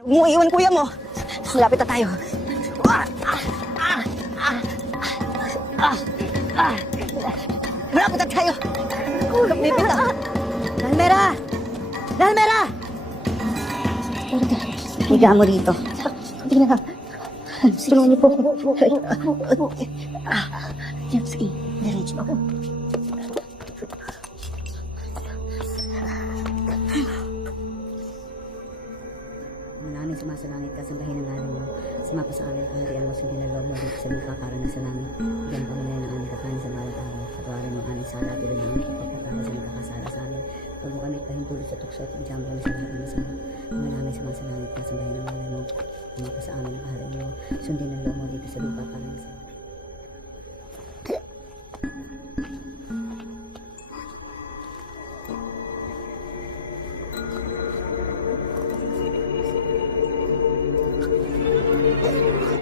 Huwag mo iwan kuya mo. Malapit na tayo. Malapit na tayo. Kapipit na. Dalmera! Dalmera! Higa mo dito. Tulungan niyo po. Sige, diretso ako. Maraming sumasalangit ka, sambahin ang ngalan mo. Sumapa sa amin, kaharian mo, sundin ang loob mo dito sa lupa para na sa langit. Diyan pa muna ng aming kakanin sa bawat araw. Patawarin mo ang aming sala, at ilan namin ipagpapala sa nagkakasala sa amin. Huwag mo kami pahintulot sa tukso at diyan pa sa lahat ng masama. Maraming sumasalangit ka, sambahin ang ngalan mo. Sumapa sa amin, kaharian mo, sundin ang loob mo dito sa lupa para na sa langit.